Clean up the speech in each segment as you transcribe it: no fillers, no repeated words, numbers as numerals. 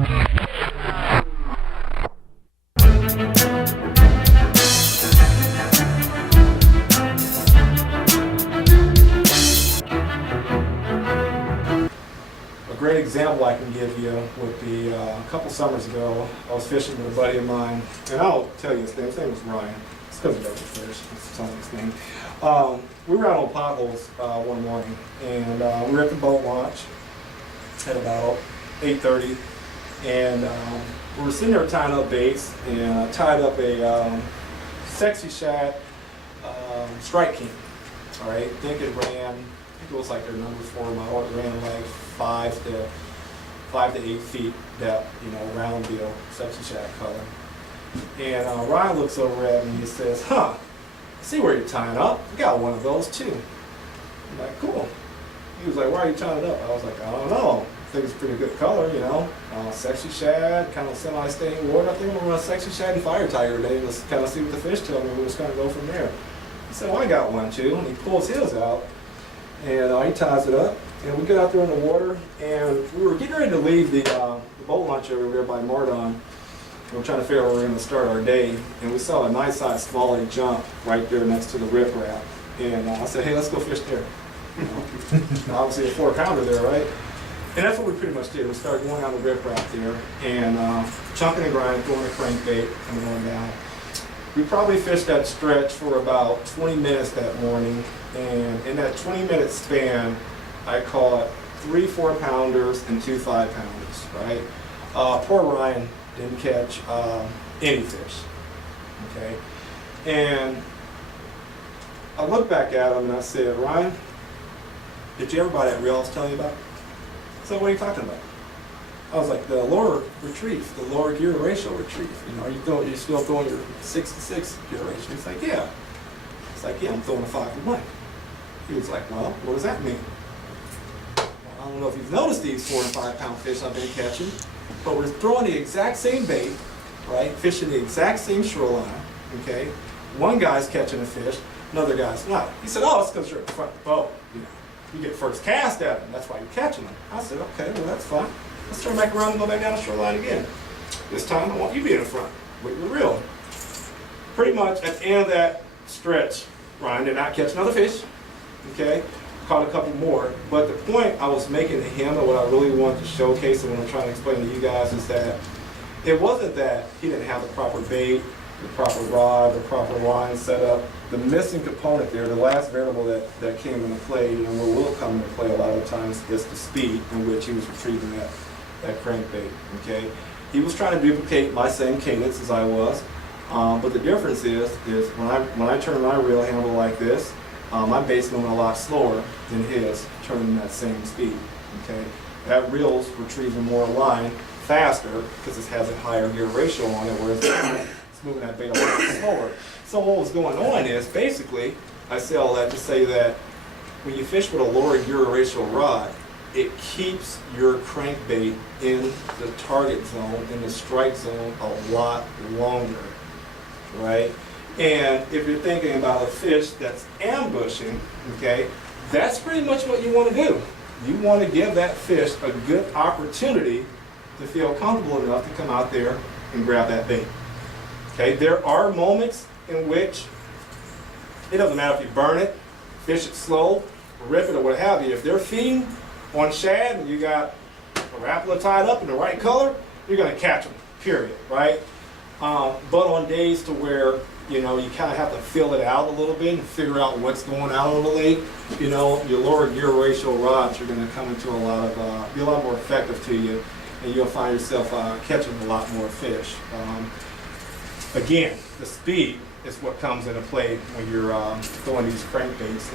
Great example I can give you would be a couple summers ago. I was fishing with a buddy of mine, and I'll tell you his name. His name was Ryan. It's because he doesn't fish. It's telling his name. We were out on potholes one morning, and we were at the boat launch at about 8:30, and we were sitting there tying up baits, and I tied up a sexy shad strike king. All right, I think it was like their number 4 mile. It ran like 5 to 8 feet depth, round deal, sexy shad color. And Ryan looks over at me and he says, "Huh, I see where you're tying up. We got one of those too." I'm like, "Cool." He was like, "Why are you tying it up?" I was like, "I don't know. I think it's a pretty good color, sexy shad, kind of semi-stained water. I think I'm gonna run a sexy shad and fire tiger today. Let's kind of see what the fish tell me. We're just gonna go from there." He said, "Well, I got one too." And he pulls his out. And he ties it up, and we get out there in the water, and we were getting ready to leave the boat launch over there by Mardon. We were trying to figure out where we were going to start our day, and we saw a nice sized smallie jump right there next to the riprap. And I said, "Hey, let's go fish there." Obviously a 4-pounder there, right? And that's what we pretty much did. We started going on the riprap there, and chunking and grinding, throwing a crankbait, coming on down. We probably fished that stretch for about 20 minutes that morning, and in that 20-minute span, I caught 3 4-pounders and 2 5-pounders, right? Poor Ryan didn't catch any fish, okay? And I looked back at him and I said, "Ryan, did you ever buy that reel I was telling you about?" He said, "What are you talking about?" I was like, "The lower retrieve, the lower gear ratio retrieve. Are you still throwing your 6-to-6 gear ratio?" He's like, "Yeah." It's like, "Yeah, I'm throwing a 5-to-1. He was like, "Well, what does that mean?" Well, I don't know if you've noticed these 4 and 5-pound fish I've been catching, but we're throwing the exact same bait, right? Fishing the exact same shoreline, okay? One guy's catching a fish, another guy's not." He said, "Oh, it's because you're at the front of the boat. You get first cast at them. That's why you're catching them." I said, "Okay, well, that's fine. Let's turn back around and go back down the shoreline again. This time I want you to be in the front with your reel." Pretty much at the end of that stretch, Ryan did not catch another fish, okay? Caught a couple more, but the point I was making to him and what I really wanted to showcase and what I'm trying to explain to you guys is that it wasn't that he didn't have the proper bait, the proper rod, the proper line set up. The missing component there, the last variable that came into play, and what will come into play a lot of times, is the speed in which he was retrieving that crankbait, okay? He was trying to duplicate my same cadence as I was, but the difference is when I turn my reel handle like this, my bait's moving a lot slower than his, turning that same speed, okay? That reel's retrieving more line faster because it has a higher gear ratio on it, whereas it's moving that bait a lot slower. So what was going on is, basically, I say all that to say that when you fish with a lower gear ratio rod, it keeps your crankbait in the target zone, in the strike zone, a lot longer, right? And if you're thinking about a fish that's ambushing, okay, that's pretty much what you want to do. You want to give that fish a good opportunity to feel comfortable enough to come out there and grab that bait. Okay, there are moments in which it doesn't matter if you burn it, fish it slow, rip it, or what have you. If they're feeding on shad and you got a rapala tied up in the right color, you're going to catch them, period, right? But on days to where you kind of have to fill it out a little bit and figure out what's going out on the lake, your lower gear ratio rods are going to come into be a lot more effective to you, and you'll find yourself catching a lot more fish. Again, the speed is what comes into play when you're throwing these crankbaits,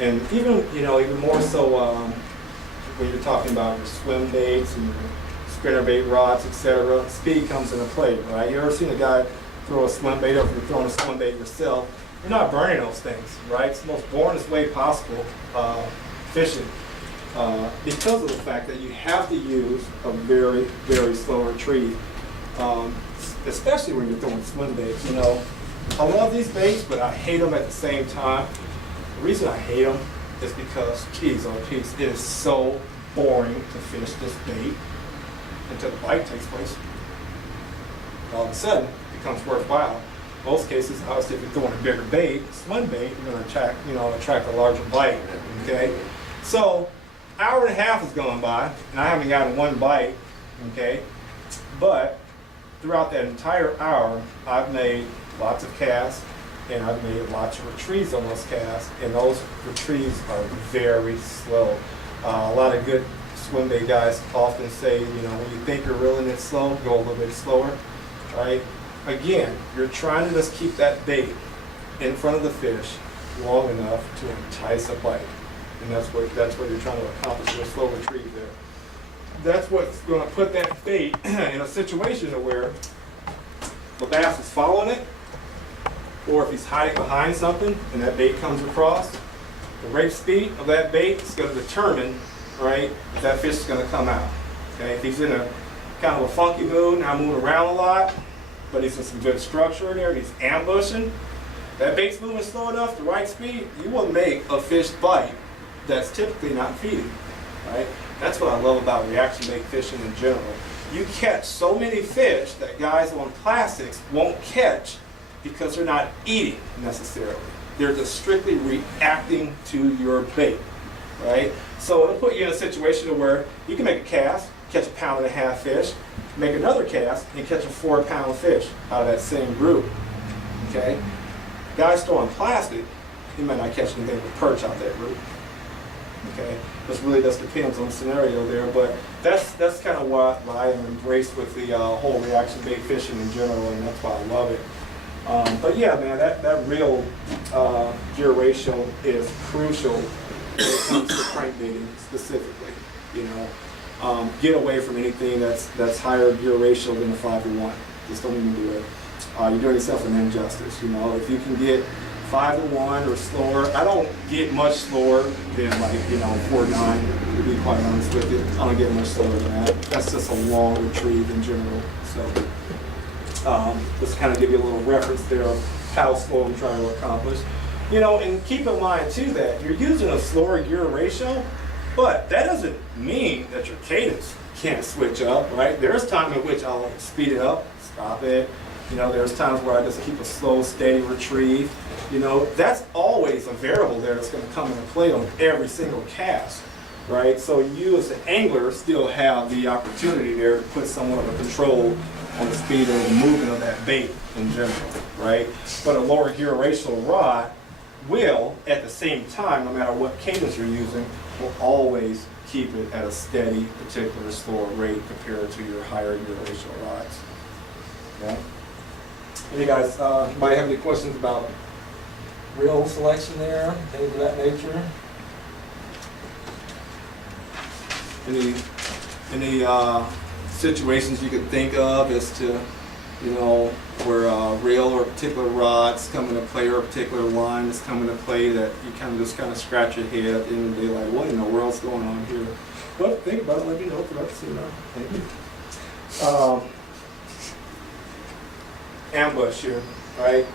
and even more so when you're talking about your swim baits and your spinnerbait rods, etc. Speed comes into play, right? You ever seen a guy throw a swim bait, or if you're throwing a swim bait yourself, you're not burning those things, right? It's the most boringest way possible fishing because of the fact that you have to use a very, very slow retrieve, especially when you're throwing swim baits. I love these baits, but I hate them at the same time. The reason I hate them is because, geez, it is so boring to fish this bait and until the bite takes place. All of a sudden, it becomes worthwhile. In most cases, obviously, if you're throwing a bigger bait, swim bait, you're going to attract a larger bite. Okay, so hour and a half has gone by, and I haven't gotten one bite. Okay, but throughout that entire hour, I've made lots of casts, and I've made lots of retrieves on those casts, and those retrieves are very slow. A lot of good swim bait guys often say, when you think you're reeling it slow, go a little bit slower, right? Again, you're trying to just keep that bait in front of the fish long enough to entice a bite, and that's what you're trying to accomplish with a slow retrieve there. That's what's going to put that bait in a situation where the bass is following it, or if he's hiding behind something and that bait comes across, the rate speed of that bait is going to determine, right, if that fish is going to come out. Okay, if he's in a kind of a funky mood, not moving around a lot, but he's in some good structure in there, he's ambushing, that bait's moving slow enough, the right speed, you will make a fish bite that's typically not feeding, right? That's what I love about reaction bait fishing in general. You catch so many fish that guys on plastics won't catch because they're not eating necessarily. They're just strictly reacting to your bait, right? So it'll put you in a situation where you can make a cast, catch 1.5 pound fish, make another cast, and catch a 4-pound fish out of that same group, okay? Guys throwing plastic, you might not catch anything with perch out that group. Okay, this really just depends on the scenario there, but that's kind of what I am embraced with the whole reaction bait fishing in general, and that's why I love it. But yeah, man, that reel gear ratio is crucial when it comes to crankbaiting specifically. Get away from anything that's higher gear ratio than the 5-to-1. Just don't even do it. You're doing yourself an injustice. If you can get 5-to-1 or slower. I don't get much slower than 4-9, to be quite honest with you. I don't get much slower than that. That's just a long retrieve in general. So just kind of give you a little reference there of how slow I'm trying to accomplish. And keep in mind too that you're using a slower gear ratio, but that doesn't mean that your cadence can't switch up, right? There's time at which I'll speed it up, stop it. There's times where I just keep a slow, steady retrieve. That's always a variable there that's going to come into play on every single cast, right? So you as an angler still have the opportunity there to put somewhat of a control on the speed or the movement of that bait in general, right? But a lower gear ratio rod will, at the same time, no matter what cadence you're using, will always keep it at a steady, particular slower rate compared to your higher gear ratio rods. Okay? You guys might have any questions about reel selection there, things of that nature? Any situations you could think of as to, where a reel or a particular rod's come into play or a particular line is coming into play that you kind of scratch your head at the end of the day, like, what in the world's going on here? But think about it, let me know if that's, Thank you. Ambush here, right?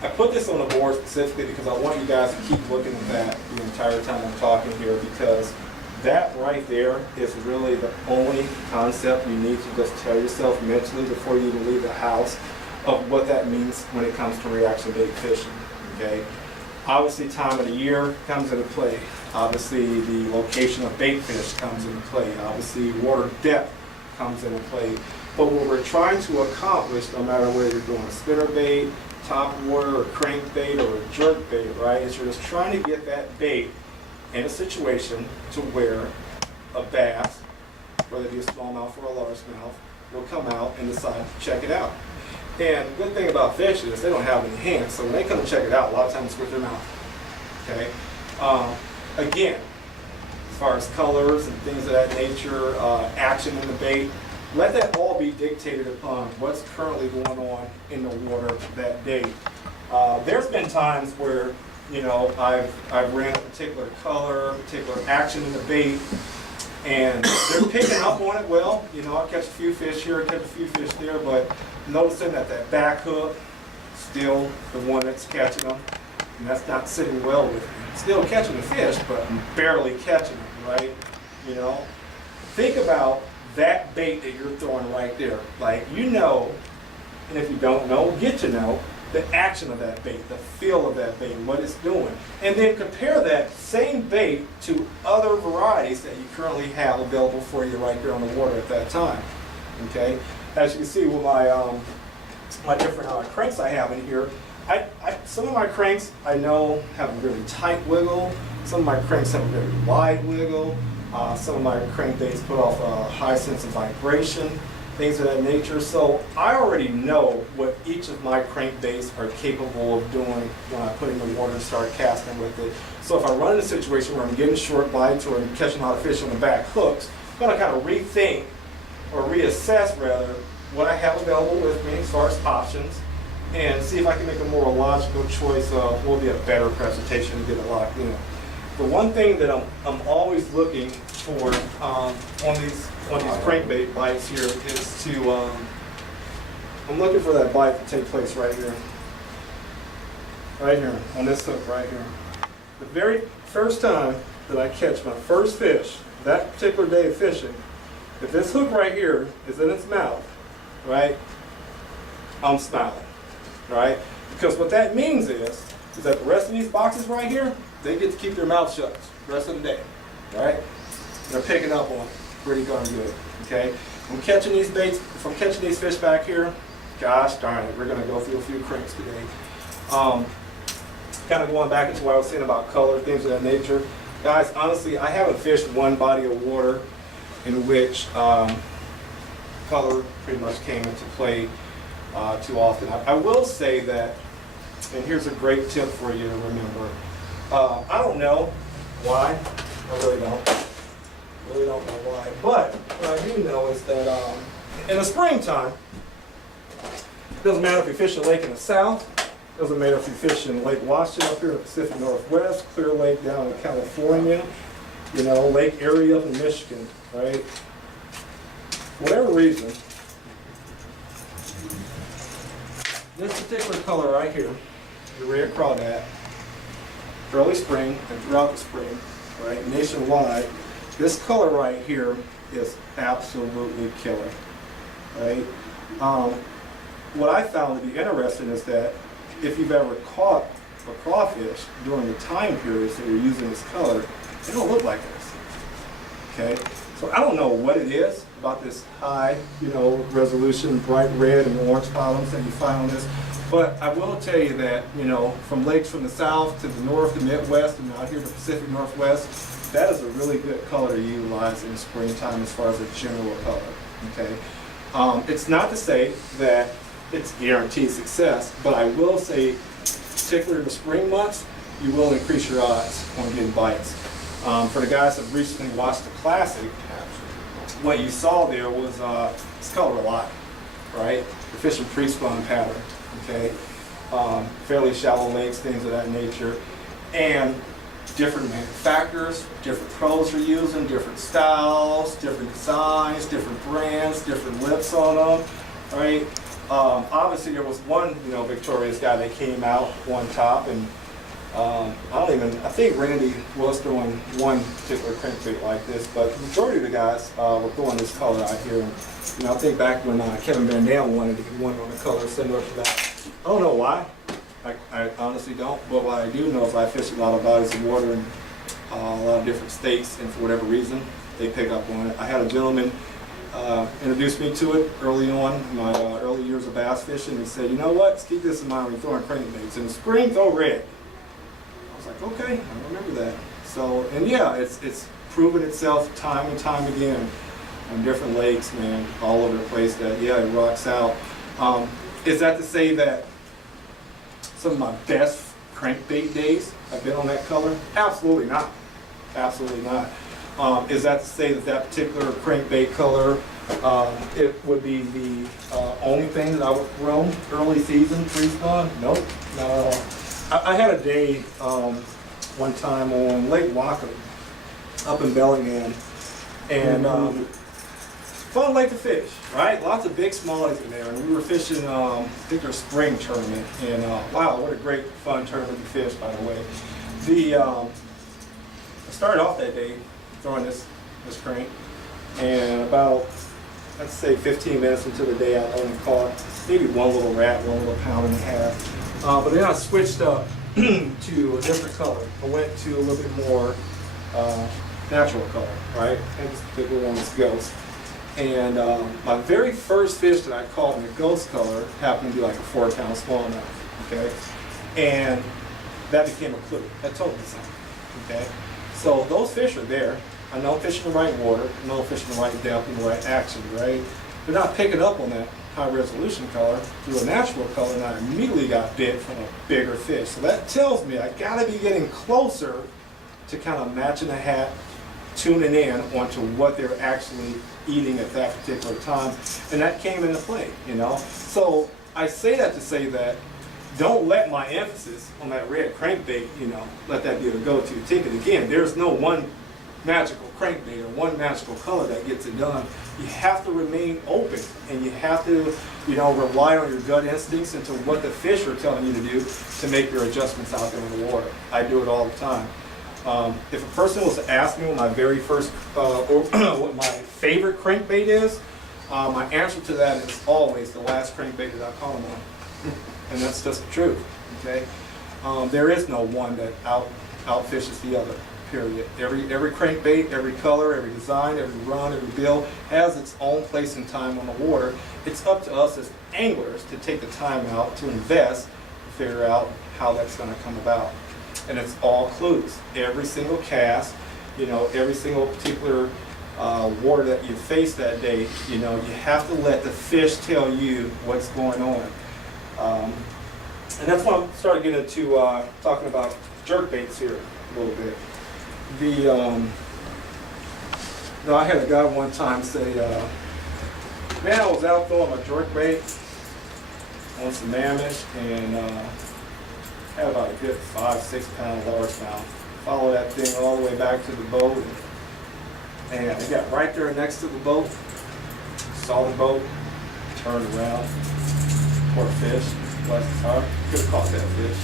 I put this on the board specifically because I want you guys to keep looking at that the entire time I'm talking here, because that right there is really the only concept you need to just tell yourself mentally before you even leave the house of what that means when it comes to reaction bait fishing, okay? Obviously time of the year comes into play. Obviously the location of bait fish comes into play. Obviously water depth comes into play. But what we're trying to accomplish, no matter whether you're doing a spinner bait, top water, or crankbait, or a jerk bait, right, is you're just trying to get that bait in a situation to where a bass, whether it be a smallmouth or a largemouth, will come out and decide to check it out. And the good thing about fish is they don't have any hands, so when they come to check it out, a lot of times it's with their mouth. Okay. Again, as far as colors and things of that nature, action in the bait, let that all be dictated upon what's currently going on in the water that day. There's been times where, I've ran a particular color, particular action in the bait, and they're picking up on it well. I catch a few fish here, I catch a few fish there, but noticing that back hook, still the one that's catching them, and that's not sitting well with me. Still catching the fish, but barely catching them, right? Think about that bait that you're throwing right there. Like, you know, and if you don't know, get to know the action of that bait, the feel of that bait, what it's doing. And then compare that same bait to other varieties that you currently have available for you right there on the water at that time. Okay? As you can see with my different cranks I have in here, some of my cranks I know have a really tight wiggle. Some of my cranks have a very wide wiggle. Some of my crankbaits put off a high sense of vibration, things of that nature. So I already know what each of my crankbaits are capable of doing when I put it in the water and start casting with it. So if I run in a situation where I'm getting short bites or I'm catching a lot of fish on the back hooks, I'm going to kind of rethink or reassess rather what I have available with me as far as options, and see if I can make a more logical choice of what will be a better presentation to get it locked in. The one thing that I'm always looking for on these crankbait bites here is to I'm looking for that bite to take place right here on this hook right here. The very first time that I catch my first fish, that particular day of fishing, if this hook right here is in its mouth, right, I'm smiling, right? Because what that means is that the rest of these boxes right here, they get to keep their mouth shut the rest of the day, right? They're picking up on it pretty darn good, okay? I'm catching these baits, if I'm catching these fish back here, gosh darn it, we're gonna go through a few cranks today. Kind of going back into what I was saying about color, things of that nature. Guys, honestly, I haven't fished one body of water in which color pretty much came into play too often. I will say that, and here's a great tip for you to remember. I don't know why, I really don't know why, but what I do know is that in the springtime, it doesn't matter if you fish a lake in the south, doesn't matter if you fish in Lake Washington up here in the Pacific Northwest, Clear Lake down in California, you know, Lake Erie up in Michigan, right? For whatever reason, this particular color right here, the red crawdad, early spring and throughout the spring, right, nationwide, this color right here is absolutely killer, right? What I found to be interesting is that if you've ever caught a crawfish during the time periods that you're using this color, they don't look like this, okay? So I don't know what it is about this high, you know, resolution, bright red and orange bottoms that you find on this, but I will tell you that, you know, from lakes from the south to the north, the Midwest, and out here to the Pacific Northwest, that is a really good color to utilize in the springtime as far as a general color, okay? It's not to say that it's guaranteed success, but I will say, particularly in the spring months, you will increase your odds on getting bites. For the guys that recently watched the Classic, what you saw there was this color a lot, right? The fishing pre-spawn pattern, okay? Fairly shallow lakes, things of that nature, and different manufacturers, different pros are using, different styles, different designs, different brands, different lips on them, right? Obviously there was one, you know, victorious guy that came out one top, and I think Randy was throwing one particular crankbait like this, but the majority of the guys were throwing this color out here. And, you know, I think back when Kevin Van Dam wanted to get one on the color similar to that. I don't know why. I honestly don't, but what I do know is I fish a lot of bodies of water in a lot of different states, and for whatever reason, they pick up on it. I had a gentleman introduced me to it early on in my early years of bass fishing. He said, you know what, let's keep this in mind when you're throwing crankbaits. In the spring, throw red. I was like, okay, I remember that. So, and yeah, it's proven itself time and time again on different lakes, man, all over the place that, yeah, it rocks out. Is that to say that some of my best crankbait days have been on that color? Absolutely not. Absolutely not. Is that to say that that particular crankbait color, it would be the only thing that I would throw early season pre-spawn? Nope, not at all. I had a day one time on Lake Wacom up in Bellingham, and fun lake to fish, right? Lots of big smallies in there, and we were fishing, I think their spring tournament, and wow, what a great fun tournament to fish, by the way. I started off that day throwing this crank, and about let's say 15 minutes into the day, I only caught maybe one little rat, 1.5 pounds. But then I switched up to a different color. I went to a little bit more natural color, right? And this particular one was ghost. And my very first fish that I caught in the ghost color happened to be like a 4-pound smallmouth, okay? And that became a clue. That told me something, okay? So those fish are there. I know I'm fishing the right water. I know I'm fishing the right depth and the right action, right? They're not picking up on that high resolution color through a natural color, and I immediately got bit from a bigger fish. So that tells me I gotta be getting closer to kind of matching the hat, tuning in onto what they're actually eating at that particular time, and that came into play, you know? So I say that to say that don't let my emphasis on that red crankbait, you know, let that be the go-to ticket. Again, there's no one magical crankbait or one magical color that gets it done. You have to remain open, and you have to, you know, rely on your gut instincts into what the fish are telling you to do to make your adjustments out there in the water. I do it all the time. If a person was to ask me what my very first, or what my favorite crankbait is, my answer to that is always the last crankbait that I caught them on. And that's just the truth, okay? There is no one that outfishes the other, period. Every crankbait, every color, every design, every run, every bill has its own place and time on the water. It's up to us as anglers to take the time out to invest, figure out how that's gonna come about. And it's all clues. Every single cast, you know, every single particular water that you face that day, you know, you have to let the fish tell you what's going on. And that's why I started getting into talking about jerk baits here a little bit. You know, I had a guy one time say, man, I was out throwing my jerk bait on some mammoth, and had about a good 5-6 pound largemouth. Followed that thing all the way back to the boat, and I got right there next to the boat, saw the boat, turned around, poor fish, bless his heart, could have caught that fish.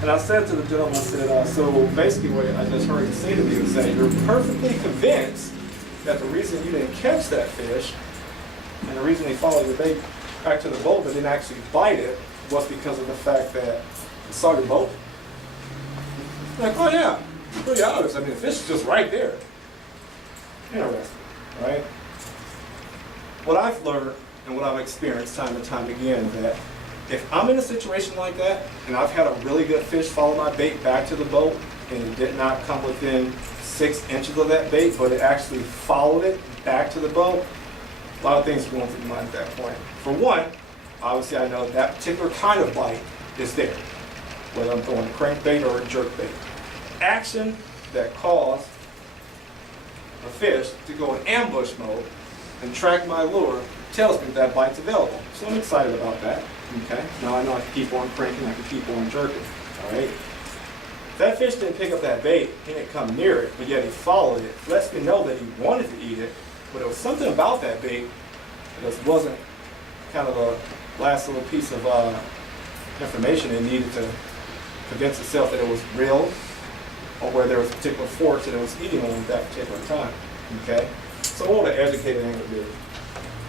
And I said to the gentleman, I said, so basically what I just heard you say to me was that you're perfectly convinced that the reason you didn't catch that fish, and the reason he followed your bait back to the boat but didn't actually bite it, was because of the fact that you saw your boat? I'm like, oh yeah, it's pretty obvious. I mean, the fish is just right there. Interesting, right? What I've learned and what I've experienced time and time again, that if I'm in a situation like that and I've had a really good fish follow my bait back to the boat and it did not come within 6 inches of that bait, but it actually followed it back to the boat, a lot of things are going through my mind at that point. For one, obviously I know that particular kind of bite is there, whether I'm throwing a crankbait or a jerkbait. Action that caused a fish to go in ambush mode and track my lure tells me that bite's available. So I'm excited about that. Okay, now I know I can keep on cranking, I can keep on jerking. All right. If that fish didn't pick up that bait, he didn't come near it, but yet he followed it, lets me know that he wanted to eat it, but there was something about that bait that just wasn't kind of a last little piece of information it needed to convince itself that it was real, or where there was a particular force that it was eating on at that particular time. Okay? So what would an educated angler do?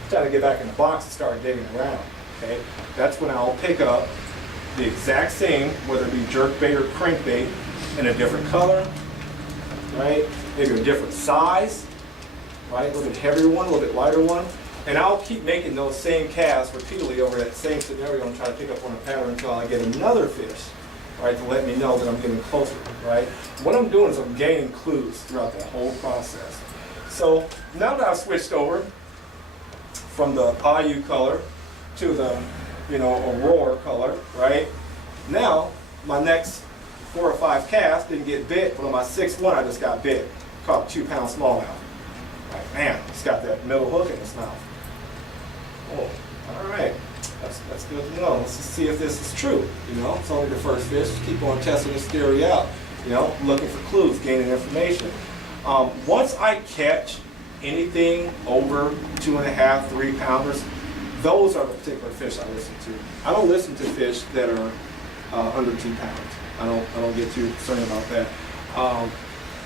Try to get back in the box and start digging around. Okay? That's when I'll pick up the exact same, whether it be jerkbait or crankbait, in a different color, right? Maybe a different size, right? A little bit heavier one, a little bit lighter one. And I'll keep making those same casts repeatedly over that same scenario and try to pick up on a pattern until I get another fish, right, to let me know that I'm getting closer, right? What I'm doing is I'm gaining clues throughout that whole process. So now that I've switched over from the IU color to the, Aurora color, right? Now, my next 4 or 5 casts didn't get bit, but on my 6th one I just got bit. Caught a 2-pound smallmouth. Like, man, it's got that middle hook in its mouth. Oh, all right. That's good to know. Let's just see if this is true. It's only the first fish. Just keep on testing this theory out. Looking for clues, gaining information. Once I catch anything over 2.5, 3 pounders, those are the particular fish I listen to. I don't listen to fish that are under 2 pounds. I don't get too concerned about that.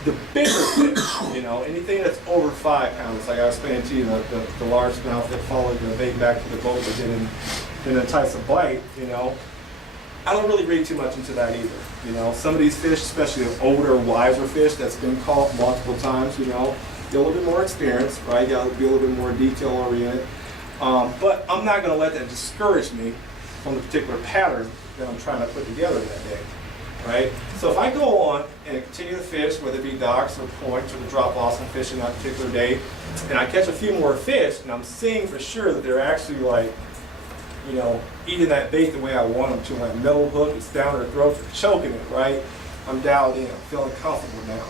The bigger fish, you know, anything that's over 5 pounds, like I explained to you, the largemouth that followed the bait back to the boat but didn't entice a bite, you know, I don't really read too much into that either. You know, some of these fish, especially the older, wiser fish that's been caught multiple times, you know, get a little bit more experience, right? Got to be a little bit more detail oriented. But I'm not going to let that discourage me from the particular pattern that I'm trying to put together that day, right? So if I go on and continue to fish, whether it be docks or points or the drop-offs I'm fishing that particular day, and I catch a few more fish, and I'm seeing for sure that they're actually like, you know, eating that bait the way I want them to. When that metal hook is down their throat, they're choking it, right? I'm dialed in, I'm feeling comfortable now,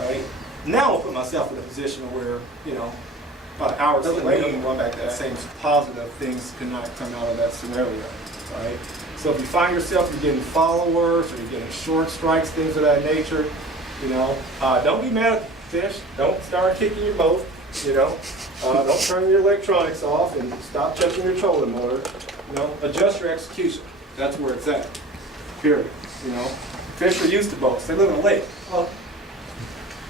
right? Now I'll put myself in a position where, you know, about an hour later, I'm going back to that same positive, things cannot come out of that scenario, right? So if you find yourself, you're getting followers or you're getting short strikes, things of that nature, you know, don't be mad at the fish. Don't start kicking your boat, you know. Don't turn your electronics off and stop checking your trolling motor. You know, adjust your execution. That's where it's at. Period. You know, fish are used to boats. They live in a lake. Well,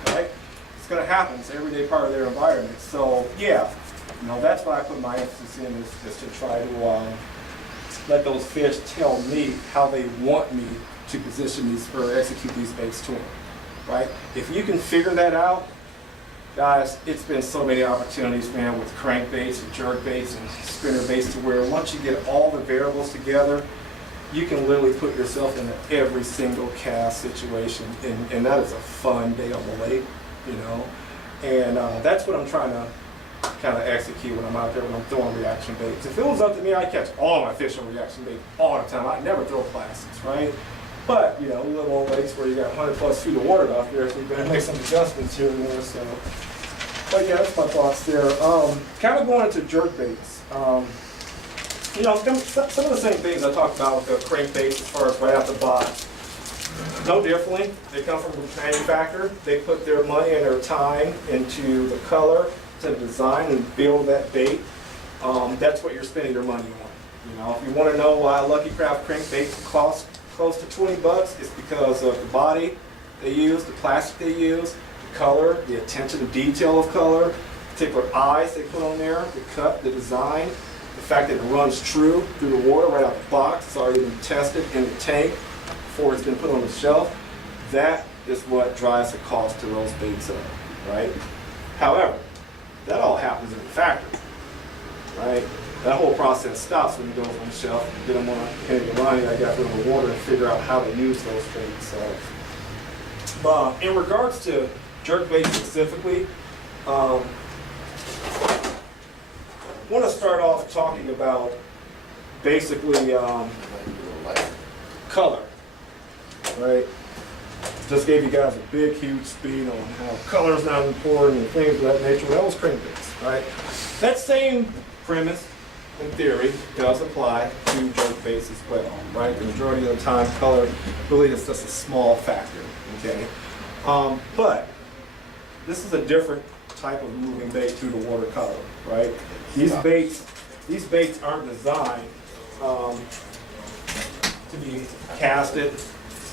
right? It's going to happen. It's an everyday part of their environment. So yeah, you know, that's why I put my emphasis in is to try to let those fish tell me how they want me to position these or execute these baits to them. Right? If you can figure that out, guys, it's been so many opportunities, man, with crankbaits and jerkbaits and spinner baits to where once you get all the variables together, you can literally put yourself in every single cast situation, and that is a fun day on the lake, you know. And that's what I'm trying to kind of execute when I'm out there when I'm throwing reaction baits. If it was up to me, I'd catch all my fish on reaction bait all the time. I'd never throw plastics, right? But, you know, we live on lakes where you got 100+ feet of water out there, so you better make some adjustments here and there. So, but yeah, that's my thoughts there. Kind of going into jerk baits. You know, some of the same things I talked about with the crankbaits as far as right out the box. No differently, they come from the manufacturer. They put their money and their time into the color, to design and build that bait. That's what you're spending your money on. You know, if you want to know why Lucky Craft crankbaits cost close to $20, it's because of the body they use, the plastic they use, the color, the attention to detail of color, particular eyes they put on there, the cut, the design, the fact that it runs true through the water right out the box. It's already been tested in the tank before it's been put on the shelf. That is what drives the cost to those baits up, right? However, that all happens in the factory, right? That whole process stops when it goes on the shelf. Get them on a penny of money, I got rid of the water and figure out how to use those baits. So, in regards to jerkbait specifically, I want to start off talking about basically color, right? Just gave you guys a big, huge speed on how color is not important and things of that nature. That was crankbaits, right? That same premise, in theory, does apply to jerkbaits as well, right? The majority of the time, color really is just a small factor, okay? But this is a different type of moving bait through the water color, right? These baits aren't designed to be casted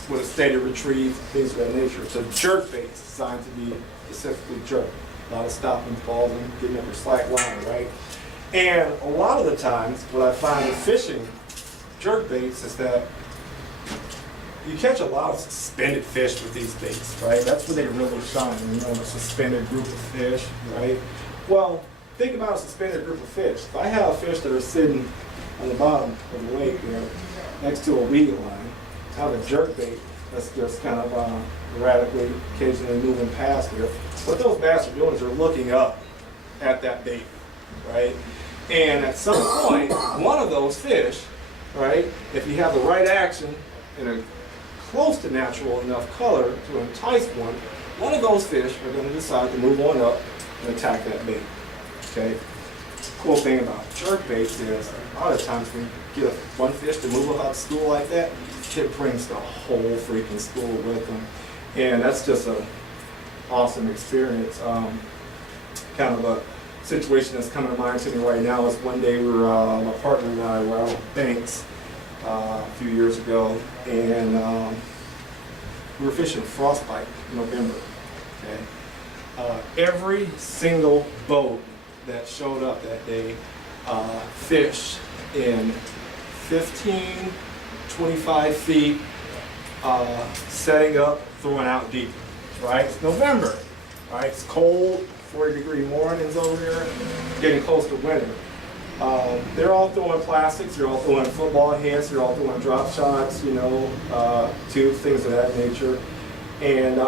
with a steady retrieve, things of that nature. It's a jerk bait designed to be specifically jerked. A lot of stopping, falling, getting up your slack line, right? And a lot of the times, what I find with fishing jerk baits is that you catch a lot of suspended fish with these baits, right? That's where they really shine, you know, a suspended group of fish, right? Well, think about a suspended group of fish. If I have fish that are sitting on the bottom of the lake there, next to a weed line, I have a jerk bait that's just kind of erratically, occasionally moving past here. What those bass are doing is they're looking up at that bait, right? And at some point, one of those fish, right, if you have the right action and a close to natural enough color to entice one of those fish are going to decide to move on up and attack that bait, okay? Cool thing about jerk baits is a lot of times when you get one fish to move up out of school like that, it brings the whole freaking school with them. And that's just an awesome experience. Kind of a situation that's coming to mind to me right now is one day my partner and I were out on Banks a few years ago, and we were fishing frostbite in November. Okay. Every single boat that showed up that day fished in 15, 25 feet, setting up, throwing out deep. Right? It's November. Right? It's cold, 40-degree mornings over here, getting close to winter. They're all throwing plastics, they're all throwing football heads, they're all throwing drop shots, you know, tubes, things of that nature. And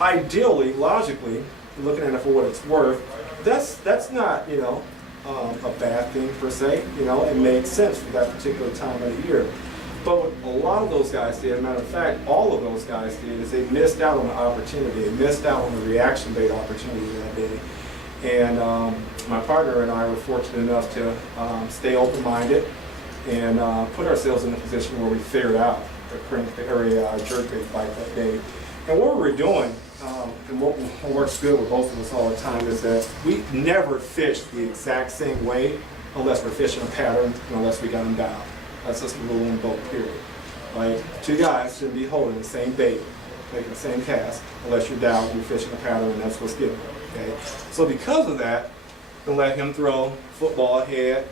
ideally, logically, looking at it for what it's worth, that's not, you know, a bad thing per se. You know, it made sense for that particular time of the year. But what a lot of those guys did, as a matter of fact, all of those guys did, is they missed out on the opportunity. They missed out on the reaction bait opportunity that day. And my partner and I were fortunate enough to stay open-minded and put ourselves in a position where we figured out the jerkbait bite that day. And what we were doing, and what works good with both of us all the time, is that we never fish the exact same way unless we're fishing a pattern and unless we got them down. That's just the rule in the boat, period. Right? Two guys shouldn't be holding the same bait, making the same cast, unless you're down and you're fishing a pattern, and that's what's given. Okay? So because of that, I'm going to let him throw football head,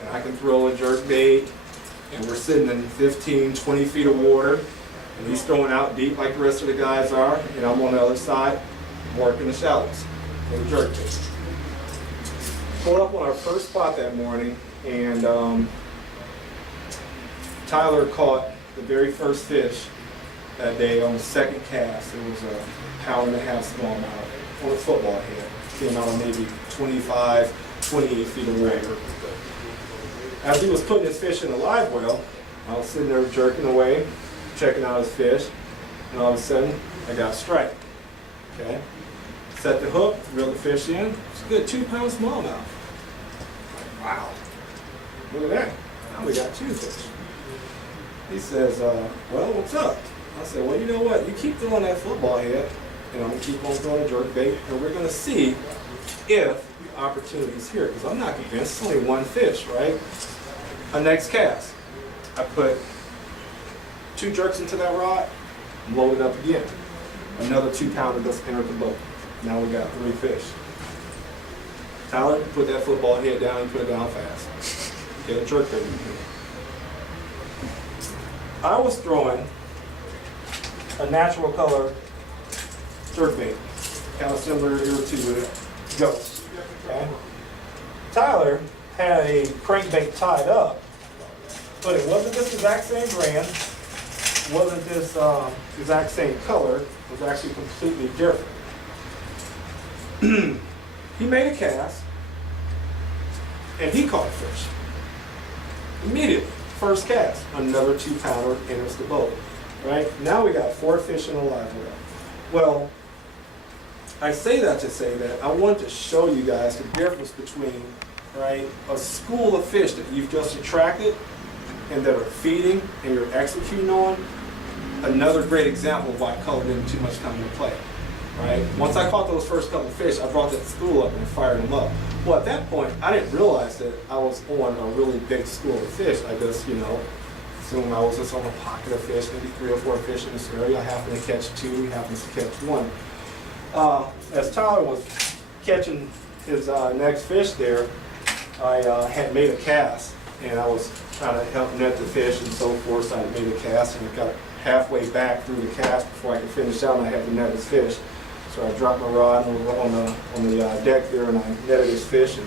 and I can throw a jerk bait, and we're sitting in 15, 20 feet of water, and he's throwing out deep like the rest of the guys are, and I'm on the other side, working the shallows with a jerk bait. Pulled up on our first spot that morning, and Tyler caught the very first fish that day on the second cast. It was a 1.5 pound smallmouth on a football head. Came out on maybe 25, 28 feet of water. As he was putting his fish in the live well, I was sitting there jerking away, checking out his fish, and all of a sudden, I got a strike. Okay? Set the hook, reeled the fish in. It's a good 2 pound smallmouth. Wow. Look at that. Now we got 2 fish. He says, well, what's up? I said, well, you know what? You keep throwing that football head, and I'm going to keep on throwing a jerk bait, and we're going to see if the opportunity is here. Because I'm not convinced. It's only 1 fish, right? A next cast. I put 2 jerks into that rod, load it up again. Another 2 pounder just entered the boat. Now we got 3 fish. Tyler, put that football head down and put it down fast. Get a jerk bait. I was throwing a natural color jerkbait, kind of similar here to Ghost. Okay? Tyler had a crankbait tied up, but it wasn't this exact same brand, wasn't this exact same color, it was actually completely different. He made a cast, and he caught a fish. Immediately. First cast, another 2 pounder enters the boat. Right? Now we got 4 fish in a live well. Well, I say that to say that I want to show you guys the difference between, right, a school of fish that you've just attracted and that are feeding and you're executing on. Another great example of why color didn't too much come into play. Right? Once I caught those first couple of fish, I brought that school up and fired them up. Well, at that point, I didn't realize that I was on a really big school of fish. I just, you know, assumed I was just on a pocket of fish, maybe 3 or 4 fish in this area. I happened to catch 2, he happens to catch 1. As Tyler was catching his next fish there, I had made a cast, and I was trying to help net the fish and so forth, so I made a cast, and it got halfway back through the cast before I could finish out, and I had to net his fish. So I dropped my rod on the deck there, and I netted his fish and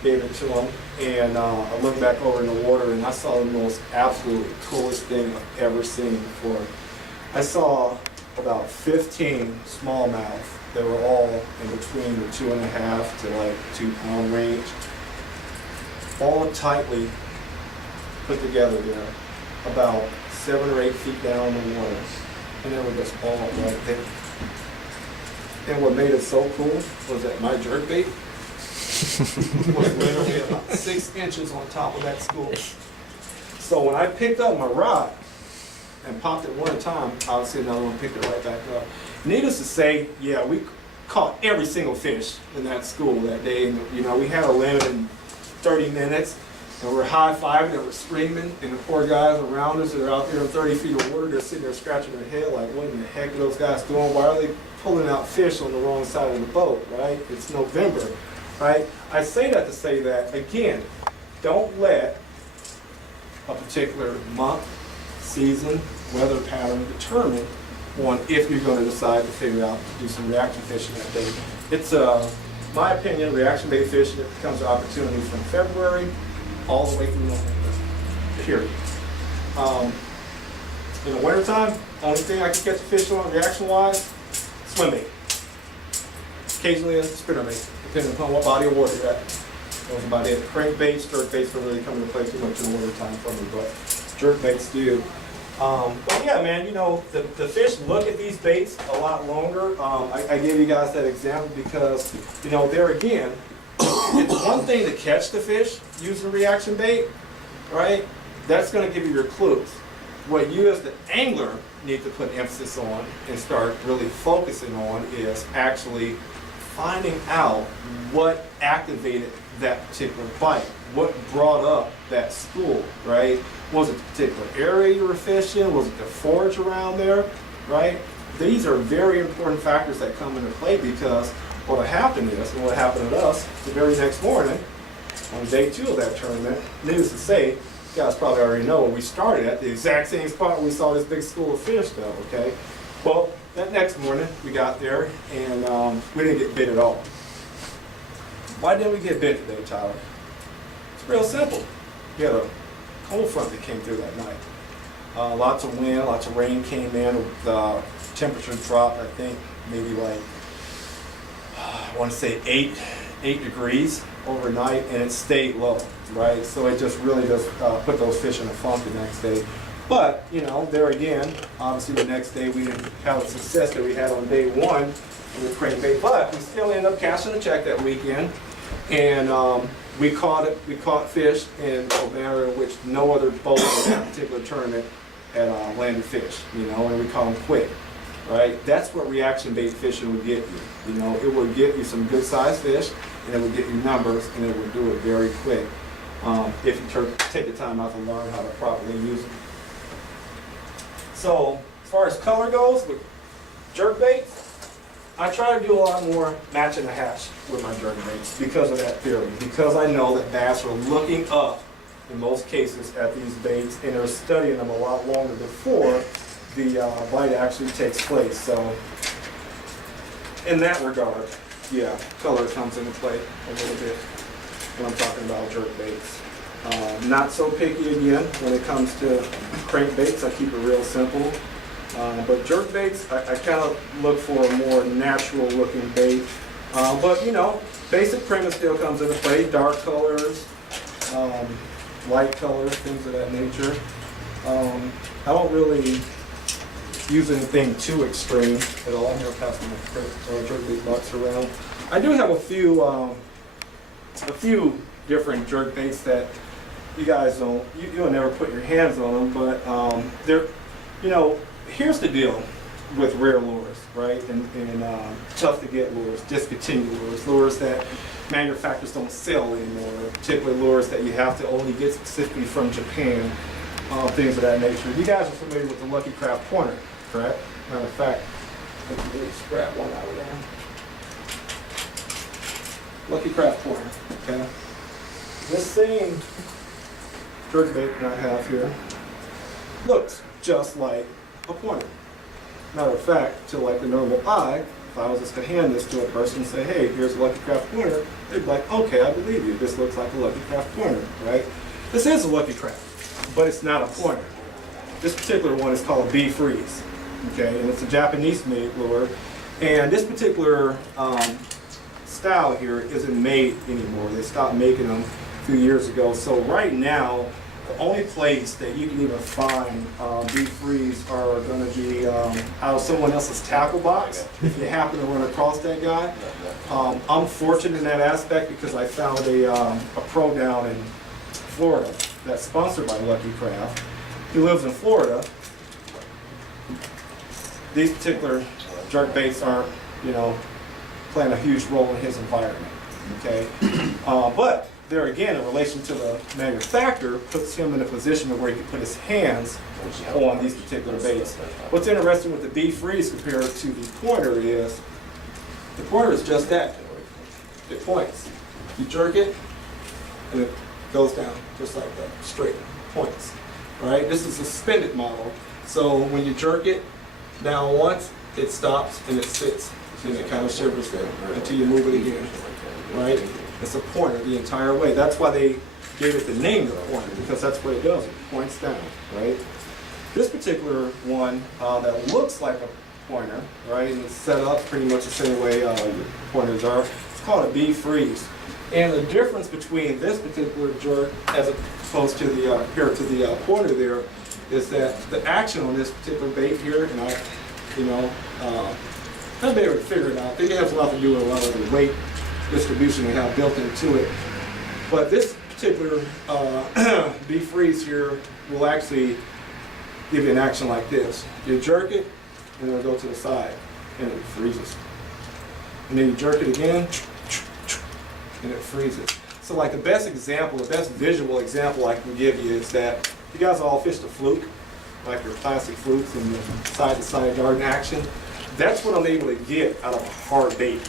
gave it to him. And I looked back over in the water, and I saw the most absolutely coolest thing I've ever seen before. I saw about 15 smallmouth that were all in between the 2.5 to like 2 pound range, all tightly put together there, about 7 or 8 feet down in the water, and they were just all right there. And what made it so cool was that my jerkbait was literally about 6 inches on top of that school. So when I picked up my rod and popped it one time, obviously another one picked it right back up. Needless to say, yeah, we caught every single fish in that school that day. And, you know, we had a limit in 30 minutes, and we're high-fiving and we're screaming, and the poor guys around us that are out there in 30 feet of water, they're sitting there scratching their head like, what in the heck are those guys doing? Why are they pulling out fish on the wrong side of the boat, right? It's November, right? I say that to say that, again, don't let a particular month, season, weather pattern determine on if you're going to decide to figure out to do some reaction fishing that day. It's, my opinion, reaction bait fishing becomes an opportunity from February all the way through November, period. In the wintertime, only thing I can catch a fish on reaction-wise, swim bait. Occasionally a spinner bait, depending upon what body of water you're at. That's about it. Crank baits, jerk baits don't really come into play too much in the wintertime for me, but jerk baits do. But yeah, man, you know, the fish look at these baits a lot longer. I gave you guys that example because, you know, there again, it's one thing to catch the fish using reaction bait, right? That's going to give you your clues. What you as the angler need to put emphasis on and start really focusing on is actually finding out what activated that particular bite, what brought up that school, right? Was it the particular area you were fishing? Was it the forage around there, right? These are very important factors that come into play because what happened is, and what happened to us the very next morning, on day 2 of that tournament, needless to say, you guys probably already know where we started at, the exact same spot where we saw this big school of fish though, okay? Well, that next morning, we got there, and we didn't get bit at all. Why didn't we get bit today, Tyler? It's real simple. We had a cold front that came through that night. Lots of wind, lots of rain came in. The temperature dropped, I think, maybe like, I want to say 8 degrees overnight, and it stayed low, right? So it just really just put those fish in a funk the next day. But, you know, there again, obviously the next day we didn't have the success that we had on day 1 with crankbait, but we still ended up cashing a check that weekend, and we caught fish in a manner in which no other boat in that particular tournament had landed fish, you know, and we caught them quick, right? That's what reaction bait fishing would get you. You know, it would get you some good sized fish, and it would get you numbers, and it would do it very quick if you take the time out to learn how to properly use it. So, as far as color goes with jerk baits, I try to do a lot more matching the hatch with my jerk baits because of that theory. Because I know that bass are looking up, in most cases, at these baits, and they're studying them a lot longer before the bite actually takes place. So, in that regard, yeah, color comes into play a little bit when I'm talking about jerk baits. Not so picky again when it comes to crankbaits. I keep it real simple. But jerk baits, I kind of look for a more natural looking bait. But you know, basic premise still comes into play. Dark colors, light colors, things of that nature. I don't really use anything too extreme at all. I'm going to pass my jerk bait box around. I do have a few different jerk baits that you guys you'll never put your hands on them, but they're, you know, here's the deal with rare lures, right? And tough to get lures, discontinued lures that manufacturers don't sell anymore, particularly lures that you have to only get specifically from Japan, things of that nature. You guys are familiar with the Lucky Craft pointer, correct? Matter of fact, let me just grab one out of there. Lucky Craft pointer, okay? This same jerk bait that I have here looks just like a pointer. Matter of fact, to like the normal eye, if I was just to hand this to a person and say, hey, here's a Lucky Craft pointer, they'd be like, okay, I believe you. This looks like a Lucky Craft pointer, right? This is a Lucky Craft, but it's not a pointer. This particular one is called a Bee Freeze, okay? And it's a Japanese-made lure. And this particular style here isn't made anymore. They stopped making them a few years ago. So right now, the only place that you can even find Bee Freeze are going to be out of someone else's tackle box, if you happen to run across that guy. I'm fortunate in that aspect because I found a pro down in Florida that's sponsored by Lucky Craft. He lives in Florida. These particular jerk baits aren't, you know, playing a huge role in his environment, okay? But there again, in relation to the manufacturer, puts him in a position where he can put his hands on these particular baits. What's interesting with the B-freeze compared to the pointer is, the pointer is just that. It points. You jerk it, and it goes down, just like that, straight, points. Right? This is a suspended model. So when you jerk it down once, it stops and it sits, and it kind of shivers there until you move it again. Right? It's a pointer the entire way. That's why they gave it the name of the pointer, because that's what it does. It points down, right? This particular one that looks like a pointer, right, and it's set up pretty much the same way pointers are. It's called a B-freeze. And the difference between this particular jerk as opposed to the compared to the pointer there is that the action on this particular bait here, and I'll be able to figure it out. It has nothing to do with a lot of the weight distribution they have built into it. But this particular B-freeze here will actually give you an action like this. You jerk it, and it'll go to the side, and it freezes. And then you jerk it again, and it freezes. So like the best example, the best visual example I can give you is that you guys all fished a fluke, like your plastic flukes and the side-to-side darting action. That's what I'm able to get out of a hard bait,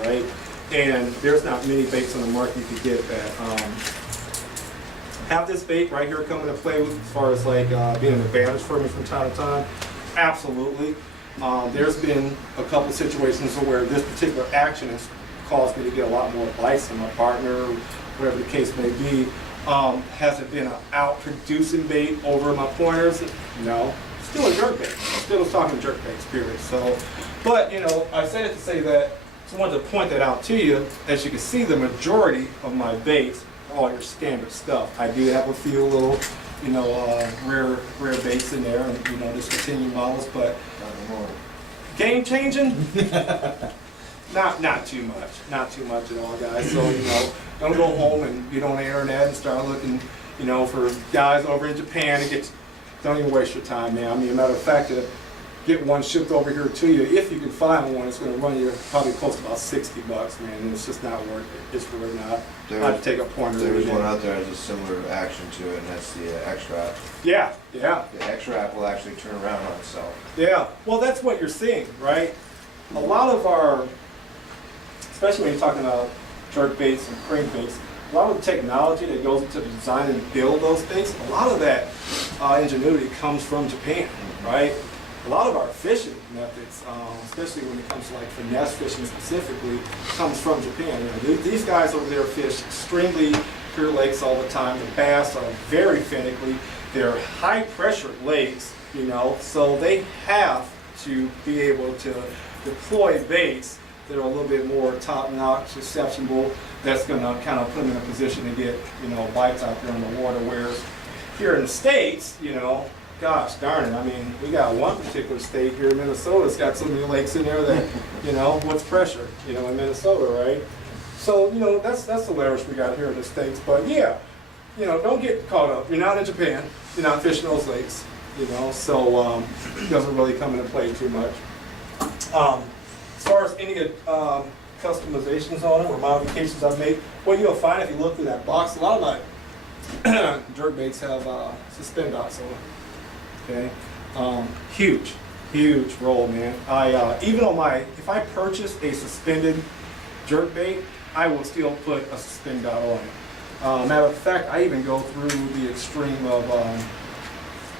right? And there's not many baits on the market you could get that have this bait right here come into play with, as far as like being an advantage for me from time to time. Absolutely. There's been a couple situations where this particular action has caused me to get a lot more bites than my partner, whatever the case may be. Has it been an out-producing bait over my pointers? No. Still a jerk bait. Still talking jerk baits, period. So, but I said it to say that. So I wanted to point that out to you. As you can see, the majority of my baits are all your standard stuff. I do have a few little, rare baits in there, and discontinued models, but game changing. Not too much. Not too much at all, guys. So don't go home and get on the internet and start looking, for guys over in Japan and don't even waste your time, man. I mean, a matter of fact, get one shipped over here to you. If you can find one, it's going to run you probably close to about $60, man. And it's just not worth it. It's really not. I'd take a pointer. There's one out there that has a similar action to it, and that's the X-Wrap. Yeah. The X-Wrap will actually turn around on itself. Yeah. Well, that's what you're seeing, right? A lot of our, especially when you're talking about jerk baits and crankbaits, a lot of the technology that goes into the design and build those baits, a lot of that ingenuity comes from Japan, right? A lot of our fishing methods, especially when it comes to like finesse fishing specifically, comes from Japan. These guys over there fish extremely clear lakes all the time. The bass are very finicky. They're high pressure lakes, so they have to be able to deploy baits that are a little bit more top-notch, exceptional. That's going to kind of put them in a position to get, bites out there in the water. Whereas here in the States, gosh darn it, I mean, we got one particular state here, Minnesota, that's got so many lakes in there that, what's pressure, in Minnesota, right? So, that's the leverage we got here in the States. But yeah, don't get caught up. You're not in Japan, you're not fishing those lakes, so it doesn't really come into play too much. As far as any customizations on it or modifications I've made, what you'll find if you look through that box, a lot of my jerk baits have suspend dots on them. Okay, huge role, man. Even on if I purchase a suspended jerk bait, I will still put a suspend dot on it. Matter of fact, I even go through the extreme of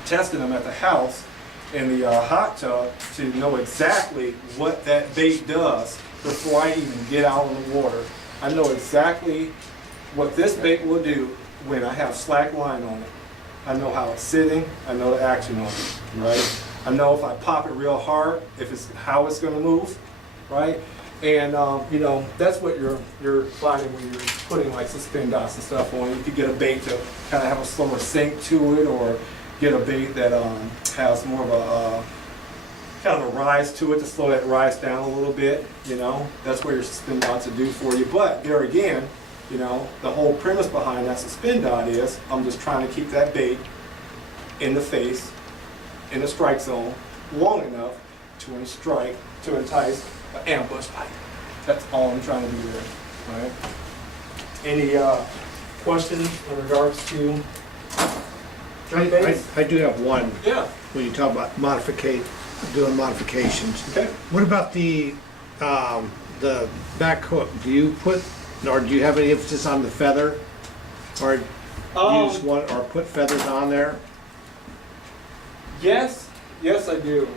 testing them at the house in the hot tub to know exactly what that bait does before I even get out on the water. I know exactly what this bait will do when I have slack line on it. I know how it's sitting, I know the action on it, right? I know if I pop it real hard, how it's going to move, right? And that's what you're finding when you're putting like suspend dots and stuff on. You could get a bait to kind of have a slower sink to it, or get a bait that has more of a kind of a rise to it to slow that rise down a little bit. That's what your suspend dots will do for you. But there again, the whole premise behind that suspend dot is I'm just trying to keep that bait in the face, in the strike zone, long enough to entice an ambush bite. That's all I'm trying to do there, right? Any questions in regards to jerk baits? I do have one, Yeah. when you talk about doing modifications. Okay. What about the back hook? Do you put, or do you have any emphasis on the feather? Or use one, or put feathers on there? Yes, I do.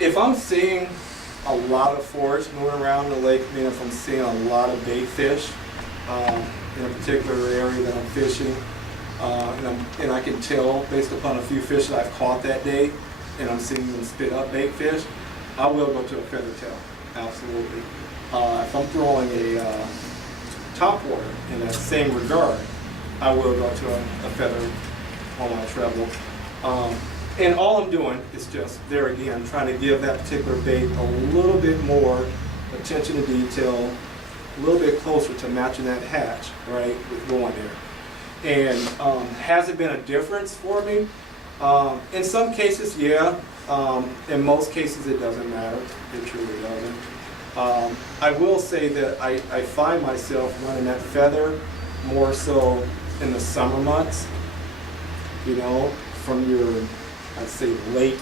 If I'm seeing a lot of forage moving around the lake, I mean, if I'm seeing a lot of bait fish in a particular area that I'm fishing, and I can tell based upon a few fish that I've caught that day, and I'm seeing them spit up bait fish, I will go to a feather tail, absolutely. If I'm throwing a topwater in that same regard, I will go to a feather on my treble. And all I'm doing is just, there again, trying to give that particular bait a little bit more attention to detail, a little bit closer to matching that hatch, right, with going there. And has it been a difference for me? In some cases, yeah. In most cases, it doesn't matter. It truly doesn't. I will say that I find myself running that feather more so in the summer months, you know, from your, I'd say late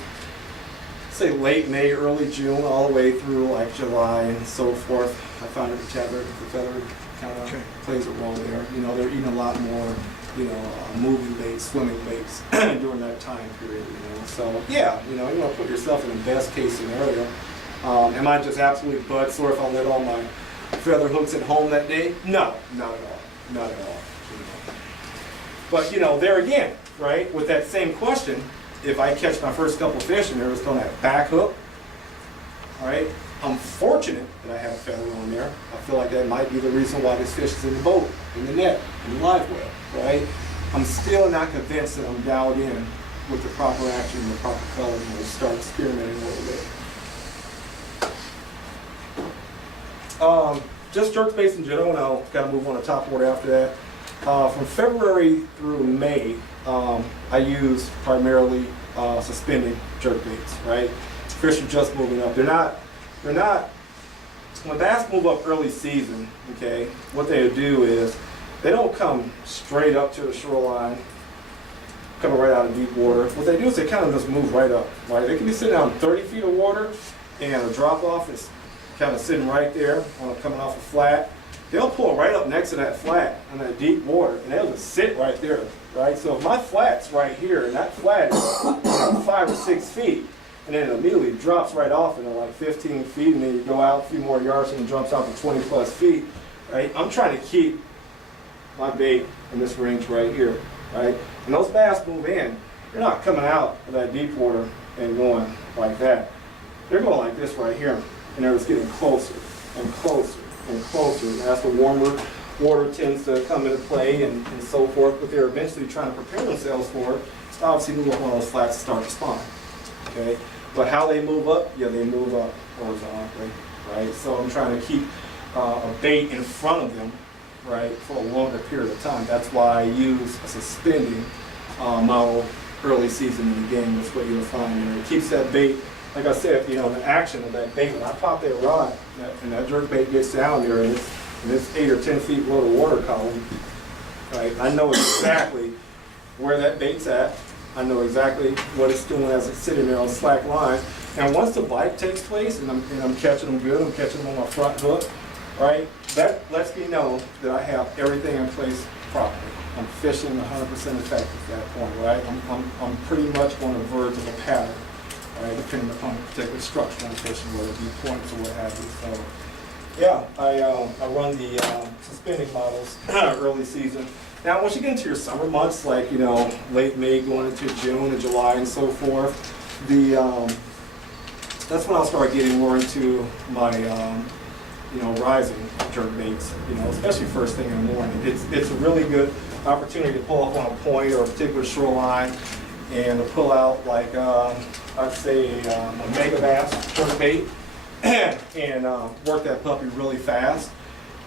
May, early June, all the way through like July and so forth. I find that the feather kind of plays a role there. You know, they're eating a lot more, you know, moving baits, swimming baits during that time period, you know. So yeah, you know, you want to put yourself in the best case scenario. Am I just absolutely butt sore if I let all my feather hooks at home that day? No, not at all. Not at all. You know. But you know, there again, right, with that same question, if I catch my first couple fish and they're just on that back hook, all right, I'm fortunate that I have a feather on there. I feel like that might be the reason why this fish is in the boat, in the net, in the live well, right? I'm still not convinced that I'm dialed in with the proper action and the proper color, and we'll start experimenting a little bit. Just jerk baits in general, and I'll kind of move on to top water after that. From February through May, I use primarily suspending jerk baits, right? Fish are just moving up. They're not, when bass move up early season, okay, what they do is, they don't come straight up to the shoreline, coming right out of deep water. What they do is they kind of just move right up, right? They can be sitting down 30 feet of water, and a drop off is kind of sitting right there, coming off a flat. They'll pull right up next to that flat in that deep water, and they'll just sit right there, right? So if my flat's right here, and that flat is 5 or 6 feet, and then it immediately drops right off into like 15 feet, and then you go out a few more yards and it jumps out to 20 plus feet, right? I'm trying to keep my bait in this range right here, right? And those bass move in, they're not coming out of that deep water and going like that. They're going like this right here, and they're just getting closer and closer and closer. And as the warmer water tends to come into play and so forth, but they're eventually trying to prepare themselves for it, it's obviously move up one of those flats and start to spawn, okay? But how they move up, yeah, they move up horizontally, right? So I'm trying to keep a bait in front of them, right, for a longer period of time. That's why I use a suspending model early season in the game. That's what you'll find. And it keeps that bait, like I said, you know, the action of that bait. When I pop that rod and that jerk bait gets down there and it's 8 or 10 feet below the water column, right, I know exactly where that bait's at. I know exactly what it's doing as it's sitting there on slack line. And once the bite takes place and I'm catching them good, I'm catching them on my front hook, right, that lets me know that I have everything in place properly. I'm fishing 100% effective at that point, right? I'm pretty much on the verge of a pattern, right, depending upon the particular structure I'm fishing, whether it be points or what have you. So, yeah, I run the suspending models early season. Now, once you get into your summer months, like, you know, late May going into June and July and so forth, that's when I'll start getting more into my you know, rising jerk baits, you know, especially first thing in the morning. It's a really good opportunity to pull up on a point or a particular shoreline and to pull out, like, I'd say a mega bass jerk bait and work that puppy really fast.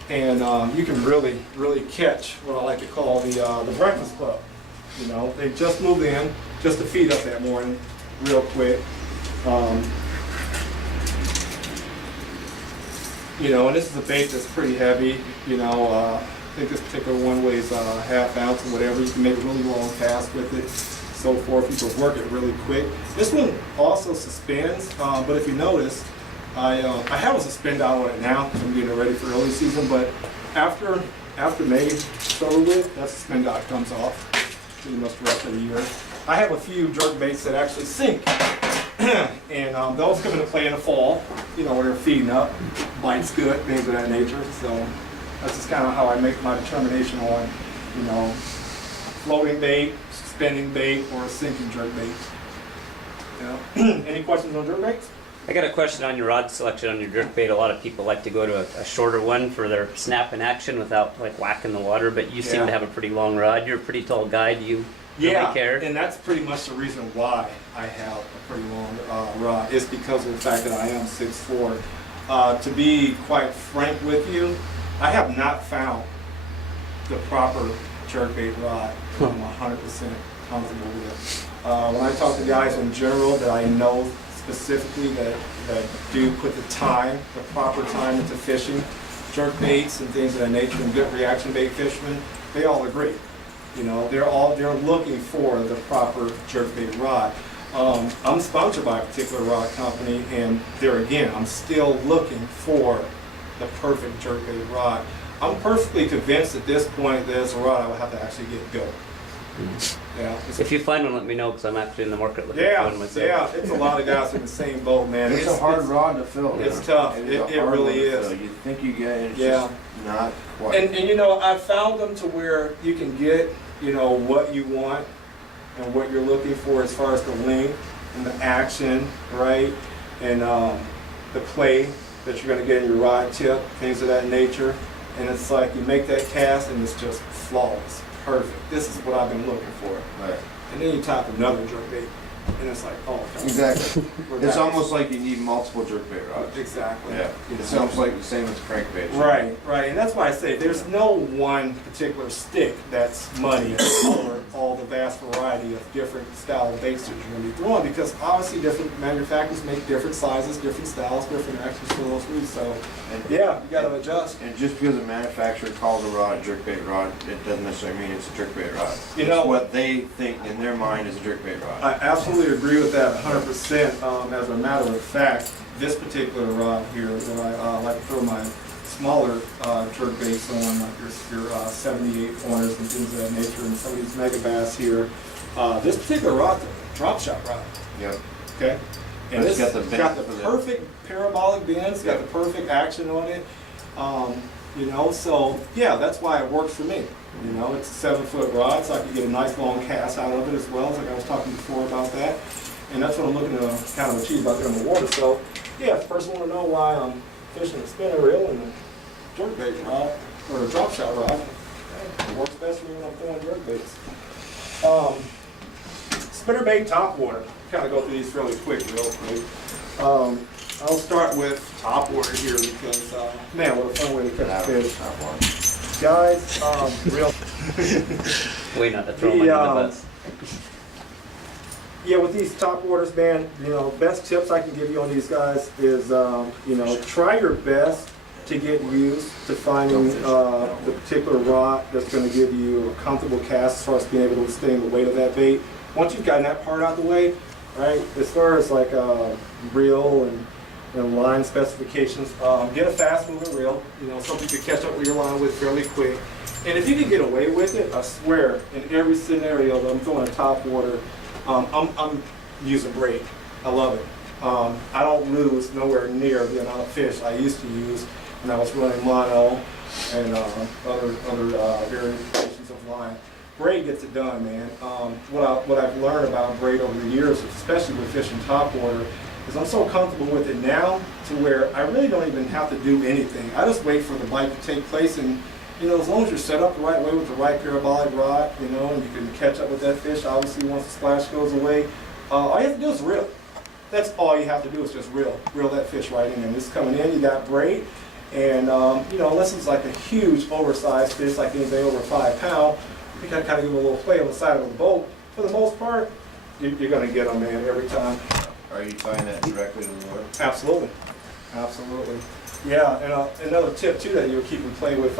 And you can really, really catch what I like to call the breakfast club. You know, they just moved in just to feed up that morning real quick. You know, and this is a bait that's pretty heavy. You know, I think this particular one weighs half ounce or whatever. You can make a really long cast with it, so forth. You can work it really quick. This one also suspends, but if you notice, I have a suspend out on it now because I'm getting it ready for early season, but after May is over with, that suspend dot comes off pretty much the rest of the year. I have a few jerk baits that actually sink, and those come into play in the fall, you know, where they're feeding up, bites good, things of that nature. So that's just kind of how I make my determination on, you know, floating bait, suspending bait, or sinking jerk bait. You know? Any questions on jerk baits? I got a question on your rod selection on your jerk bait. A lot of people like to go to a shorter one for their snap in action without like whacking the water, but you seem Yeah. to have a pretty long rod. You're a pretty tall guy. Do you Yeah, really care? and that's pretty much the reason why I have a pretty long rod. Is because of the fact that I am 6'4". To be quite frank with you, I have not found the proper jerkbait rod I'm 100% comfortable with. When I talk to guys in general that I know specifically that do put the proper time into fishing, jerk baits and things of that nature, and good reaction bait fishermen, they all agree. You know, they're looking for the proper jerkbait rod. I'm sponsored by a particular rod company, and there again, I'm still looking for the perfect jerkbait rod. I'm perfectly convinced at this point that it's a rod I would have to actually get built. Yeah. If you find one, let me know because I'm actually in the market looking Yeah, for one myself. yeah, it's a lot of guys in the same boat, man. It's a hard rod to fill. It's tough. is It a hard really one to is. fill. You think you get it, it's Yeah. just not quite. And you know, I found them to where you can get, you know, what you want and what you're looking for as far as the length and the action, right? And the play that you're going to get in your rod tip, things of that nature. And it's like you make that cast and it's just flawless, perfect. This is what I've been looking for. Right. And then you tap another jerkbait, and it's like, oh, okay. Exactly. We're It's back. almost like you need multiple jerkbait rods. Exactly. Yeah. You It's know? almost like the same as crankbait. Right, right, and that's why I say there's no one particular stick that's money for all the vast variety of different style of baits that you're going to be throwing, because obviously different manufacturers make different sizes, different styles, different actions for those foods. So yeah, you got to adjust. And just because a manufacturer calls a rod a jerkbait rod, it doesn't necessarily mean it's a jerkbait rod. You It's know- what they think in their mind is a jerkbait rod. I absolutely agree with that 100%. As a matter of fact, this particular rod here that I like to throw my smaller jerk baits on, like your 78 pointers and things of that nature, and some of these mega bass here. This particular rod, drop shot rod, Yep. okay? And It's it's got the got bend the for the- perfect parabolic bend, it's got the perfect action on it. You know, so yeah, that's why it works for me. You know, it's a 7-foot rod, so I can get a nice long cast out of it as well, like I was talking before about that. And that's what I'm looking to kind of achieve out there in the water. So yeah, if the person want to know why I'm fishing a spinner reel and a jerkbait rod, or a drop shot rod, it works best for me when I'm throwing jerk baits. Spinnerbait topwater. Kind of go through these fairly quick, real quick. I'll start with topwater here because, man, what a fun way to catch a fish. Not one. Guys, real. Way not to throw The, them under the bus. Yeah, with these top waters, man, you know, best tips I can give you on these guys is, you know, try your best to get used to finding the particular rod that's going to give you a comfortable cast as far as being able to withstand the weight of that bait. Once you've gotten that part out of the way, right, as far as like reel and line specifications, get a fast moving reel, you know, something you can catch up with your line with fairly quick. And if you can get away with it, I swear, in every scenario that I'm throwing a top water, I'm using braid. I love it. I don't lose nowhere near the amount of fish I used to use when I was running mono and other variations of line. Braid gets it done, man. What I've learned about braid over the years, especially with fishing topwater, is I'm so comfortable with it now to where I really don't even have to do anything. I just wait for the bite to take place, and you know, as long as you're set up the right way with the right parabolic rod, you know, and you can catch up with that fish, obviously once the splash goes away, all you have to do is reel. That's all you have to do is just reel that fish right in. And it's coming in, you got braid, and you know, unless it's like a huge oversized fish, like anything over 5 pounds, you can kind of give them a little play on the side of the boat. For the most part, you're going to get them, man, every time. Are you tying that directly to the water? Absolutely, absolutely. Yeah, and another tip too that you'll keep in play with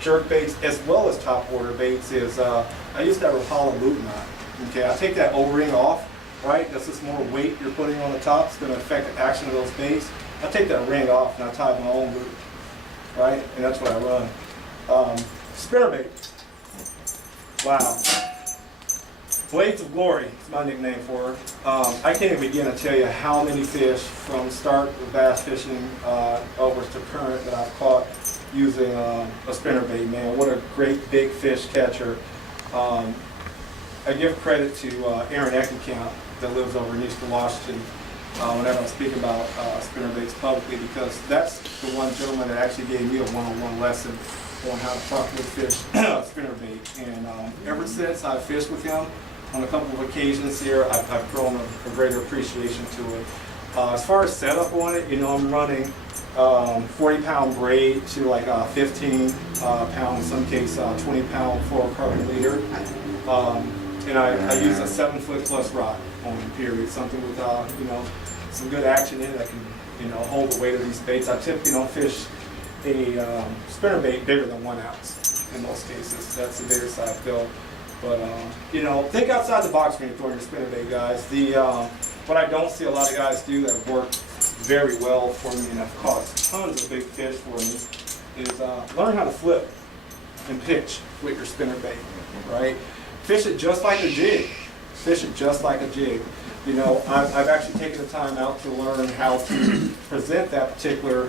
jerk baits as well as top water baits is I use that Rapala loop knot. Okay, I take that O-ring off, right? That's just more weight you're putting on the top. It's going to affect the action of those baits. I take that ring off and I tie my own loop, right? And that's what I run. Spinnerbait. Wow. Blades of Glory is my nickname for her. I can't even begin to tell you how many fish from start of bass fishing over to current that I've caught using a spinnerbait, man. What a great big fish catcher. I give credit to Aaron Eckenkamp that lives over in Eastern Washington whenever I speak about spinnerbaits publicly, because that's the one gentleman that actually gave me a one-on-one lesson on how to properly fish spinnerbait. And ever since I've fished with him on a couple of occasions here, I've grown a greater appreciation to it. As far as setup on it, you know, I'm running 40-pound braid to like 15-pound, in some case 20-pound fluorocarbon leader. And I use a 7-foot plus rod on it, period. Something with you know, some good action in it that can, you know, hold the weight of these baits. I typically don't fish a spinnerbait bigger than 1 ounce in most cases. That's the bigger side build. But you know, think outside the box when you're throwing your spinnerbait, guys. What I don't see a lot of guys do that work very well for me and have caught tons of big fish for me is learn how to flip and pitch with your spinnerbait, right? Fish it just like a jig. Fish it just like a jig. You know, I've actually taken the time out to learn how to present that particular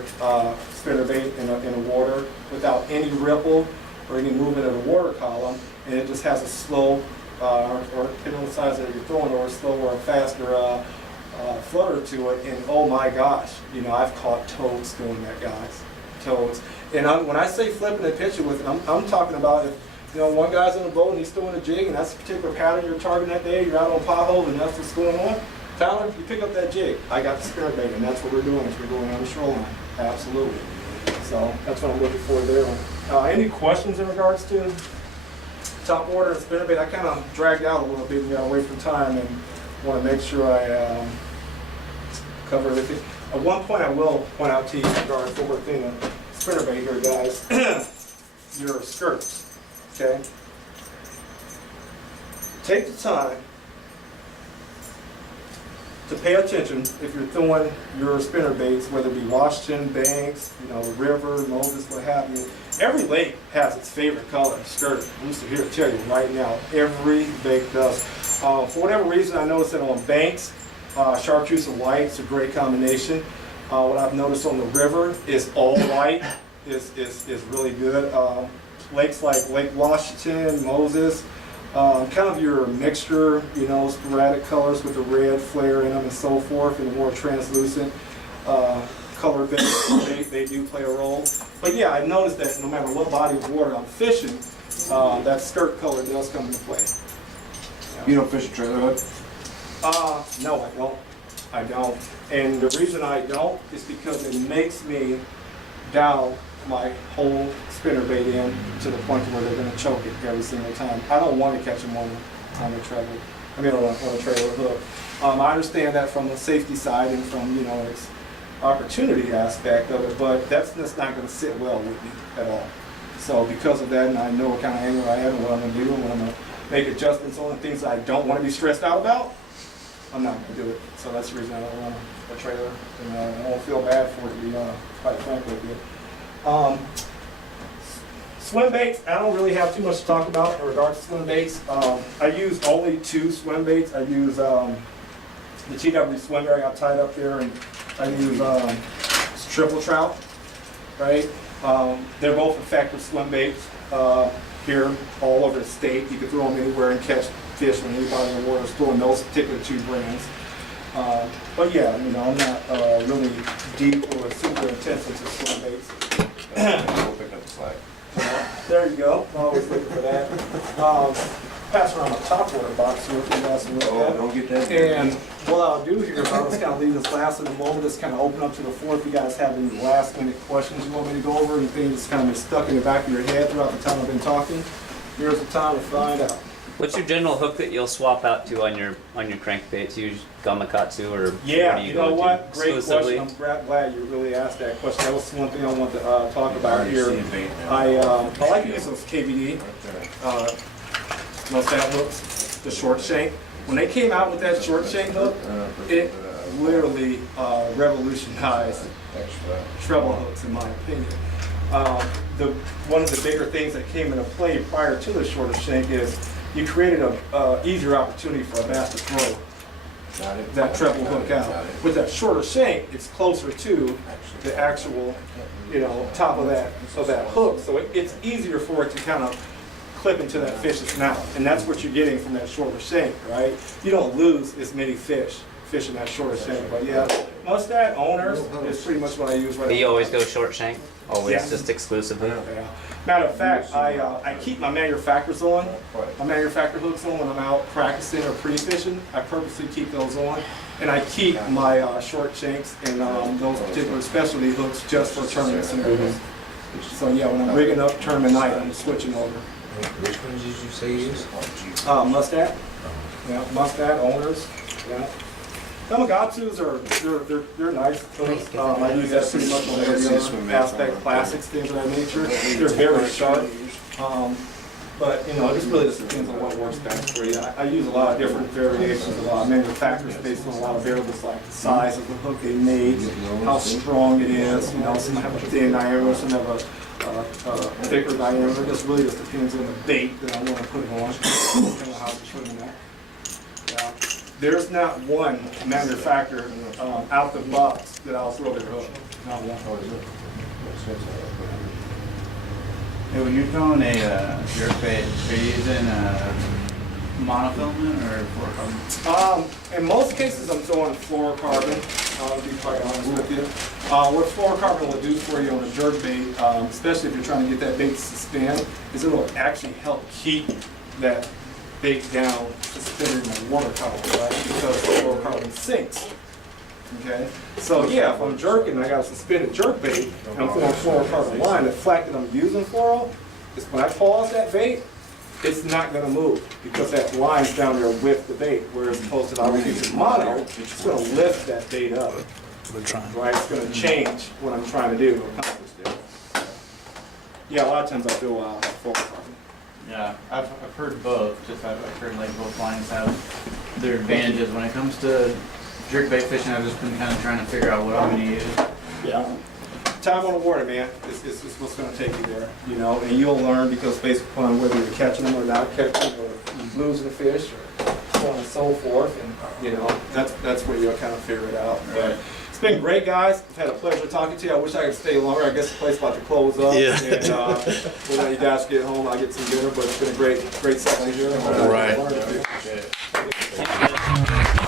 spinnerbait in the water without any ripple or any movement of the water column, and it just has a slow, or depending on the size that you're throwing, or a slower or faster flutter to it. And oh my gosh, you know, I've caught toads doing that, guys. Toads. And when I say flipping and pitching with it, I'm talking about if, you know, one guy's on the boat and he's throwing a jig, and that's a particular pattern you're targeting that day, you're out on pothole and that's what's going on. Tyler, you pick up that jig. I got the spinnerbait, and that's what we're doing as we're going on the shoreline. Absolutely. So that's what I'm looking for there. Any questions in regards to top water and spinnerbait? I kind of dragged out a little bit and got away from time, and want to make sure I cover everything. At one point I will point out to you in regards to one thing on spinnerbait here, guys. Your skirts. Okay? Take the time to pay attention if you're throwing your spinnerbaits, whether it be Washington, Banks, you know, the river, Moses, what have you. Every lake has its favorite color skirt. I'm just here to tell you right now, every lake does. For whatever reason, I noticed that on Banks, chartreuse and white is a great combination. What I've noticed on the river is all white is really good. Lakes like Lake Washington, Moses, kind of your mixture, you know, sporadic colors with the red flare in them and so forth, and the more translucent color base, they do play a role. But yeah, I've noticed that no matter what body of water I'm fishing, that skirt color does come into play. You don't fish a trailer hook? No, I don't. I don't. And the reason I don't is because it makes me down my whole spinnerbait in to the point where they're going to choke it every single time. I don't want to catch them on a trailer. I mean, on a trailer hook. I understand that from the safety side and from, you know, its opportunity aspect of it, but that's just not going to sit well with me at all. So because of that, and I know what kind of angler I am and what I'm going to do, and what I'm going to make adjustments on, things I don't want to be stressed out about, I'm not going to do it. So that's the reason I don't run a trailer, and I won't feel bad for it, to be quite frank with you. Swim baits, I don't really have too much to talk about in regards to swim baits. I use only 2 swim baits. I use the TW swim bait I got tied up there, and I use triple trout, right? They're both effective swim baits here all over the state. You can throw them anywhere and catch fish when anybody in the water is throwing those particular 2 brands. But yeah, you know, I'm not really deep or super intense into swim baits. We'll pick up the slack. There you go. Always looking for that. Pass around a top water box here for you guys to look Oh, at. don't get that. And what I'll do here is I'll just kind of leave this last in a moment, just kind of open up to the floor if you guys have any last minute questions you want me to go over, anything that's kind of been stuck in the back of your head throughout the time I've been talking. Here's the time to find out. What's your general hook that you'll swap out to on your crankbaits? You use Gamakatsu or Yeah, what do you go know to what? Great exclusively? question. I'm glad you really asked that question. That was one thing I want to talk about here. See a bait now. I like to use those KVD, those fat hooks, the short shank. When they came out with that short shank hook, it literally revolutionized treble hooks, in my opinion. One of the bigger things that came into play prior to the shorter shank is you created a easier opportunity for a bass to throw that treble hook out. With that shorter shank, it's closer to the actual, top of that hook, so it's easier for it to kind of clip into that fish's snout, and that's what you're getting from that shorter shank, right? You don't lose as many fish in that shorter shank, but yeah, mustad owners is pretty much what I use right now. But you always go short shank? Always, Yeah. just exclusively? Yeah. Matter of fact, I keep my manufacturers on, my manufacturer hooks on when I'm out practicing or pre-fishing. I purposely keep those on, and I keep my short shanks and those particular specialty hooks just for tournaments and events. So yeah, when I'm rigging up tournament night, I'm switching over. Which ones did you say you use? Mustad, yeah, mustad owners, yeah. Gamakatsus they're nice. I use that pretty much on every other aspect, plastics, things of that nature. They're very sharp. But it just really just depends on what works best for you. I use a lot of different variations, a lot of manufacturers based on a lot of variables like the size of the hook they made, how strong it is. Some have a thin diameter, some have a thicker diameter. It just really just depends on the bait that I want to put it on, depending on how to trim it out. Yeah. There's not one manufacturer out the box that I'll throw their hook. Not one. Hey, when you're throwing a jerkbait, are you using monofilament or fluorocarbon? In most cases, I'm throwing fluorocarbon. I'll be quite honest with you. What fluorocarbon will do for you on a jerkbait, especially if you're trying to get that bait to suspend, is it will actually help keep that bait down suspended in the water column, right? Because fluorocarbon sinks. Okay, so yeah, if I'm jerking and I got a suspended jerk bait and I'm throwing fluorocarbon line, the flat that I'm using fluoro is when I pause that bait, it's not going to move because that line's down there with the bait. Whereas opposed to I using mono, it's going to lift that bait up. Right, it's going to change what I'm trying to do to accomplish there. Yeah, a lot of times I do fluorocarbon. Yeah, I've heard both. I've heard like both lines have their advantages when it comes to jerkbait fishing. I've just been kind of trying to figure out what I'm going to use. Yeah. Time on the water, man, is what's going to take you there, and you'll learn because based upon whether you're catching them or not catching them, or losing the fish, or so on and so forth, and that's where you'll kind of figure it out. But it's been great, guys. I've had a pleasure talking to you. I wish I could stay longer. I guess the place about to close up, and we'll let you guys get home. I'll get some dinner, but it's been a great session here. All right. Appreciate it.